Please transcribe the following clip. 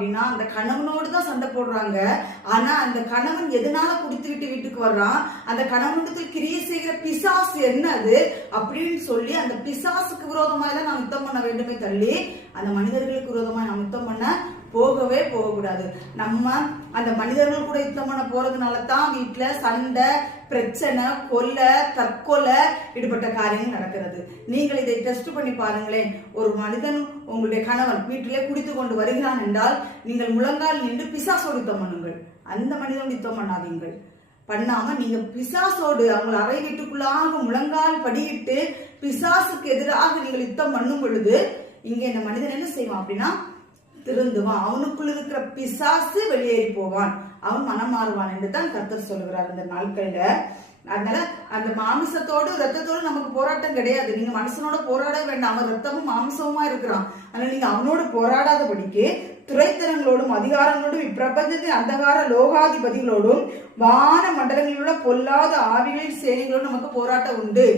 அப்படின்னா அந்த கணவனோடு தான் சண்டை போடுறாங்க. ஆனா அந்த கணவன் எதனால குடித்து விட்டு வீட்டுக்கு வர்றான், அந்த கணவனிடத்தில் கிரியை செய்கிற பிசாசு என்னது அப்படின்னு சொல்லி அந்த பிசாசுக்கு விரோதமாக தான் நாம் யுத்தம் பண்ண வேண்டுமே தள்ளி அந்த மனிதர்களுக்கு விரோதமாக நாம் யுத்தம் பண்ண போகவே போகக்கூடாது. நம்ம அந்த மனிதர்கள் கூட யுத்தம் பண்ண போறதுனால தான் வீட்டுல சண்டை, பிரச்சனை, கொலை, தற்கொலை ஈடுபட்ட காரியங்கள் நடக்கிறது. நீங்கள் இதை டெஸ்ட் பண்ணி பாருங்களேன். ஒரு மனிதன் உங்களுடைய கணவன் வீட்டிலே குடித்து கொண்டு வருகிறான் என்றால் நீங்கள் முழங்கால் நின்று பிசாசோடு யுத்தம் பண்ணுங்கள். அந்த மனிதனோடு யுத்தம் பண்ணாதீங்கள். பண்ணாம நீங்க பிசாசோடு அவங்க அறை வீட்டுக்குள்ளாக முழங்கால் படியிட்டு பிசாசுக்கு எதிராக நீங்கள் யுத்தம் பண்ணும் பொழுது இங்க இந்த மனிதன் என்ன செய்வான் அப்படின்னா திருந்துவான். அவனுக்குள் இருக்கிற பிசாசு வெளியேறி போவான், அவன் மனம் மாறுவான் என்று தான் கர்த்தர் சொல்லுகிறார் இந்த நாட்கள்ல. அதனால அந்த மாமிசத்தோடு ரத்தத்தோடு நமக்கு போராட்டம் கிடையாது. நீங்க மனுஷனோட போராட வேண்டாம், அவன் ரத்தமும் மாமிசமுமா இருக்கிறான். அதனால நீங்க அவனோடு போராடாதபடிக்கு துரைத்தனங்களோடும் அதிகாரங்களோடும் இப்பிரபஞ்சத்தின் அந்தகார லோகாதிபதிகளோடும் வான மண்டலங்களில் உள்ள பொல்லாத ஆவிகளின் சேனைகளோடும் நமக்கு போராட்டம் உண்டு.